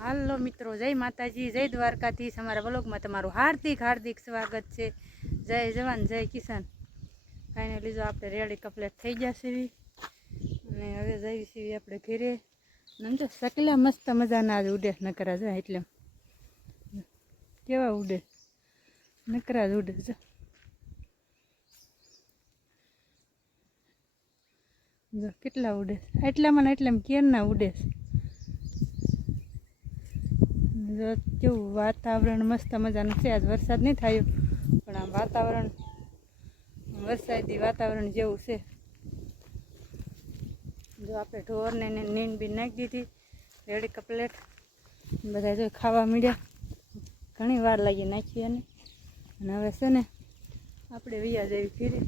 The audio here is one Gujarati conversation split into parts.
હાલો મિત્રો, જય માતાજી, જય દ્વારકાધીશ। અમારા વ્લોગમાં તમારું હાર્દિક હાર્દિક સ્વાગત છે। જય જવાન જય કિસાન। ફાઇનલી જો આપણે રેડી કમ્પ્લીટ થઈ ગયા છે અને હવે જઈએ છીએ આપણે ઘરે। આમ તો સકલા મસ્ત મજાના જ ઉડે નકરા જો, એટલે કેવા ઉડે નકરા જ ઉડે જો। જો કેટલા ઉડે, એટલામાં ને એટલામાં કેરના ઉડે। કેવું વાતાવરણ મસ્ત મજાનું છે। આજ વરસાદ નહીં થયો પણ આમ વાતાવરણ વરસાદી વાતાવરણ જેવું છે। જો આપણે ઢોરને નીંદ બી નાખી દીધી, રેડી કમ્પ્લીટ। બધા જો ખાવા મળ્યા, ઘણી વાર લાગી નાખી એને। અને હવે છે ને આપણે વૈયા જેવી ઘરે।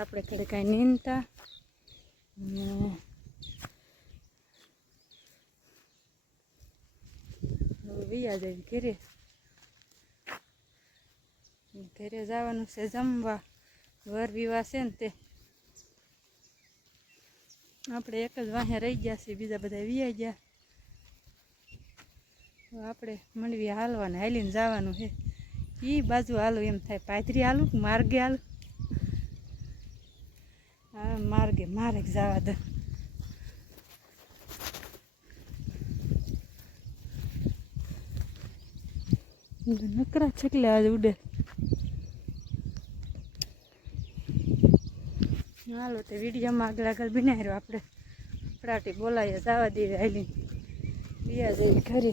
આપણે થોડી કાંઈ નીંદતા વૈયા જેવી ઘરે। ઘરે જવાનું છે જમવા, વર વિવાહ છે ને તે। આપણે એક જ વાહે રહી ગયા છીએ, બીજા બધા વિયા ગયા। આપણે મંડવી હાલવાને હાલીને જવાનું છે। એ બાજુ હાલું એમ થાય, પાથરી હાલું કે માર્ગે હાલું? હા માર્ગે જવા દે। નકરા છકલા આજ ઉડે। હાલો તો વિડીયોમાં આગળ બનાવી રહ્યો આપણે ફટાટી બોલાવીએ, જવા દઈએ હાલીને વિયા જઈએ ઘરે।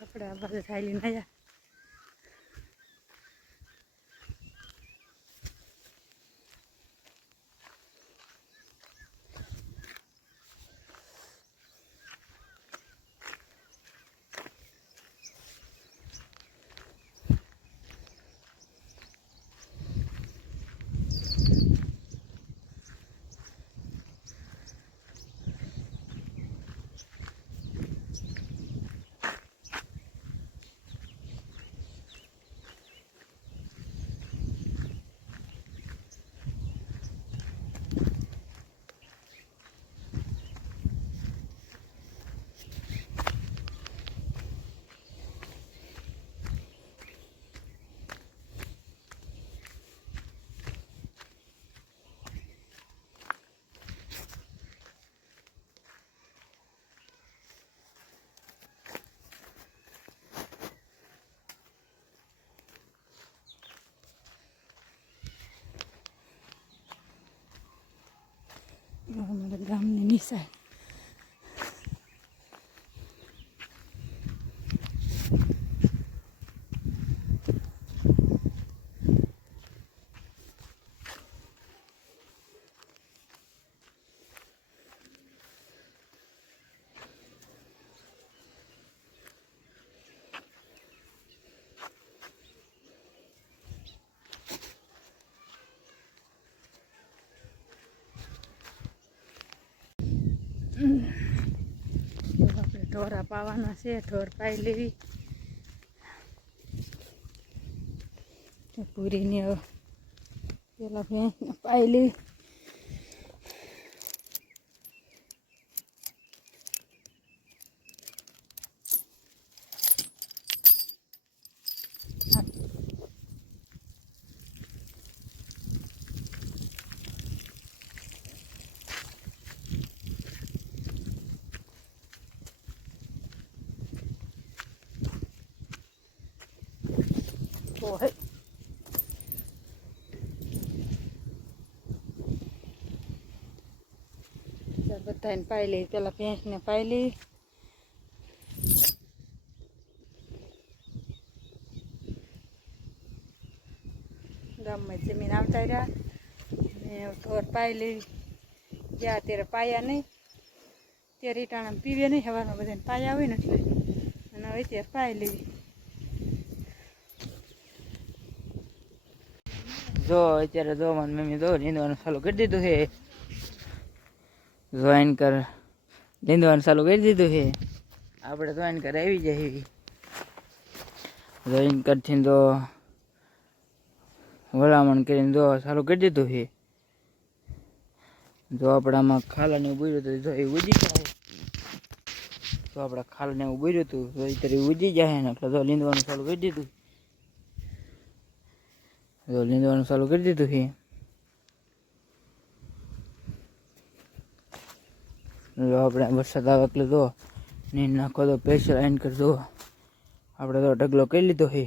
આપણે આ બાજુ હાલીને આવ્યા। અમારા ગામની નિશાળ આપણે ઢોરા પાવાના છે, ઢોર પાઈ લેવી પૂરીને પેલા ભેંસને પાઈ લેવી। બધાને પાઈ લઈ, પેલા ભેંસને પાઈ લઈ। ગામમાં જમીન આવતા રહ્યા અને ઢોર પાઈ લેવી। જ્યાં ત્યારે પાયા નહીં, ત્યારે ટાણા પીવે નહીં, સવારમાં બધાને પાયા હોય ને એટલે, અને હવે ત્યારે પાઈ લેવી। જો અત્યારે જો મારી મમ્મી જો નીંદવાનું ચાલુ કરી દીધું છે। જોઈન કર લીંદવાનું ચાલુ કરી દીધું છે. આપણે તો એને ઘરે આવી જાય જોઈન કરથી તો વલામણ કરીને જો ચાલુ કરી દીધું છે. જો આપણામાં ખાલાને ઉભું રહ્યું હતું જો એ ઉજી જાય, તો આપણા ખાલાને ઉભું રહ્યું હતું તો એ તરી ઉજી જાય ને એટલે તો લીંદવાનું ચાલુ કરી દીધું. જો લીંદવાનું ચાલુ કરી દીધું છે. જો આપણે વરસાદ આવે એટલે તો નીંદ નાખો તો પ્રેશર આઈન કરજો. આપણે તો ઢગલો કરી લીધો છે,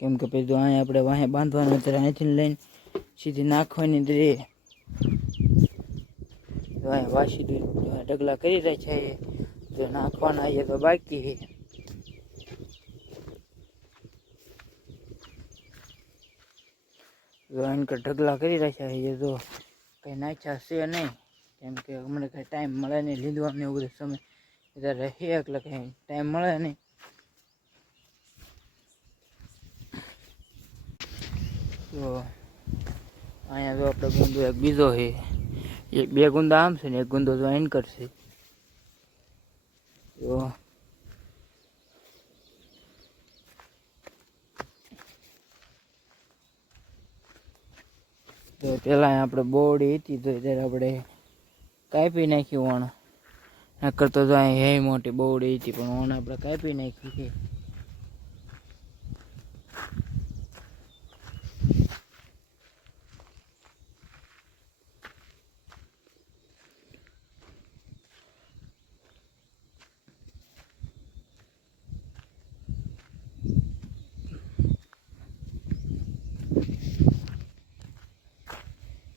કેમ કે પછી તો અહીંયા આપણે વાહે બાંધવાનું અત્યારે અહીંથી લઈને સીધી નાખવાની રે. તો અહીંયા વાસી ઢગલા કરી રહ્યા છે, જો નાખવાના એ તો બાકી છે. જો એનકર ઢગલા કરી રહ્યા છે એ તો કંઈ નાખ્યા છે નહીં, કેમ કે અમને કંઈ ટાઈમ મળે નહીં લીંદવાનું એવું બધું સમય અત્યારે રહે એટલે કંઈ ટાઈમ મળે નહીં. તો અહીંયા જો આપણે ગુંદો એક બીજો છે, એક બે ગુંદા આમ છે ને એક ગુંદો તો એન કરશે. તો પેલા આપણે બોડી હતી તો ત્યારે આપણે કાપી નાખ્યું વણ, નકર તો અહીં હે મોટી બોડી હતી પણ વણ આપણે કાપી નાખ્યું છે.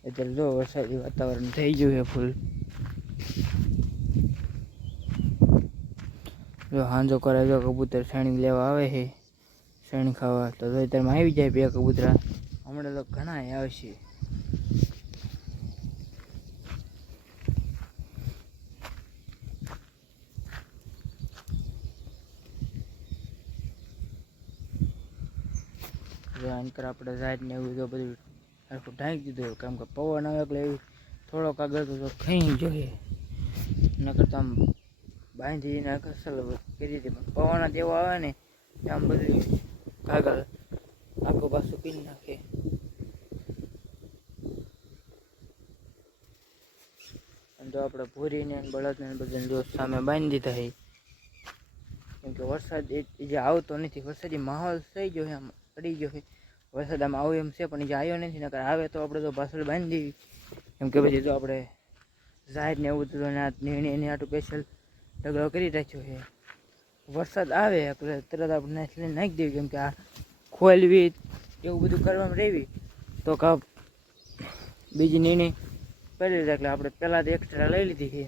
અત્યારે જો વરસાદી વાતાવરણ થઈ ગયું છે ફૂલ. જો હાંજો કરે જો કબૂતર શેણી લેવા આવે છે, શેણી ખાવા તો અત્યારમાં આવી જાય બે કબૂતરા. હમણાં તો ઘણા આવશે. અંકર આપણે ઝાડ ને એવું તો બધું આખું ઢાંકી દીધું, કેમ કે પવન આવે એટલે એવી થોડોક આગળ તો ખાઈ જોઈએ, નકર તો આમ બાંધીને અસલ કરી દીધી. પણ પવન જ એવો આવે ને આમ બધું કાગળ આખું પાછું પીને નાખે. અને તો આપણે ભૂરીને બળદને બધાને જો સામે બાંધી દીધા છે, કેમ કે વરસાદ જે આવતો નથી, વરસાદી માહોલ થઈ ગયો છે, આમ પડી ગયો છે. વરસાદ આમ આવ્યો એમ છે પણ જે આવ્યો નથી, નકર આવે તો આપણે તો પાછળ બાંધી દેવી, કેમ કે પછી તો આપણે ઝાડ ને એવું બધું નિર્ણય એની આટલું સ્પેશિયલ ઢગલો કરી રાખ્યો છે. વરસાદ આવે એટલે તરત આપણે લઈને નાખી દેવી, કેમ કે આ ખોલવી એવું બધું કરવામાં રહેવી તો કા બીજી નિર્ણય કરી લીધા એટલે આપણે પહેલાં તો એક્સ્ટ્રા લઈ લીધી છે.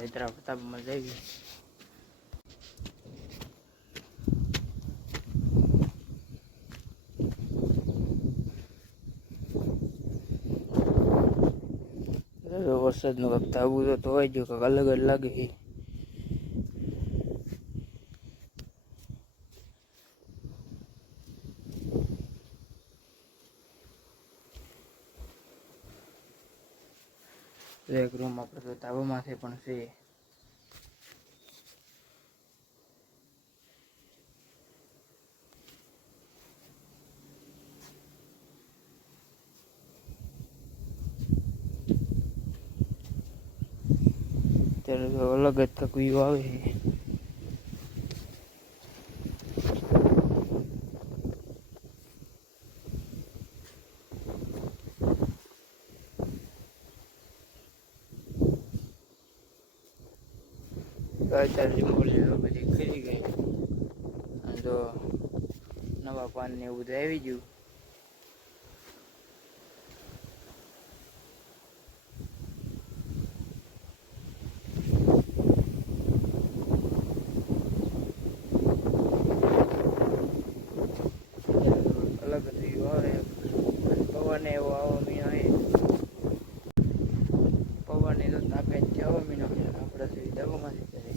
હૈદરાબાદ પ્રતાપમાં જઈએ. વરસાદનું કંઈક ધાબુ તો હોય જ કંઈક અલગ જ લાગે છે. એક રૂમ આપણે તો ધાબામાંથી પણ છે. અત્યારે તો અલગ જ કંઈક વ્યૂ આવે છે. અત્યારે લીંબોળી બધી ખરી ગઈ અને તો નવા પાન ને એવું બધું આવી ગયું. અલગ જ વ્યૂ આવે પવન એવો આવો મીનો હોય પવન એ તો તાકાત છે આવો મીનો આપણે સુધી દવામાંથી કરે.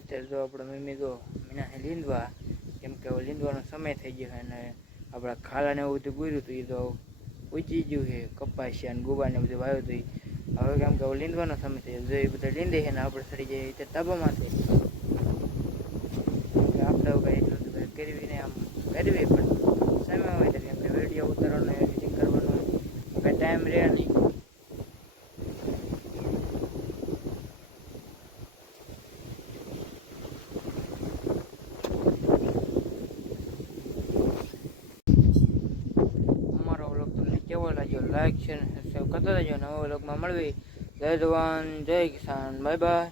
અત્યારે તો આપણે મમ્મી તો મીનાને લીંદવા કેમ કે હવે લીંદવાનો સમય થઈ ગયો છે અને આપણા ખાલાને એવું બધું પૂર્યું હતું એ તો ઉચી ગયું છે. કપાસિયા અને ગુવાને બધું વાવ્યું હતું હવે કેમ કે હવે લીંદવાનો સમય થઈ ગયો એ બધા લીંદે છે ને આપણે સડી જાય રીતે તાબામાંથી આપણે કઈ એટલું બધું કરવી ને આમ કરવી પણ સમય હોય તો કેમ કે વિડીયો ઉતારવાનો એડિટિંગ કરવાનો કઈ ટાઈમ રહે નહીં. કેવો લાગ્યો લાઈક છે ને સબસ્ક્રાઈબ કરતા રહેજો. નવા વ્લોગમાં મળવી. જય જવાન જય કિસાન. Bye bye.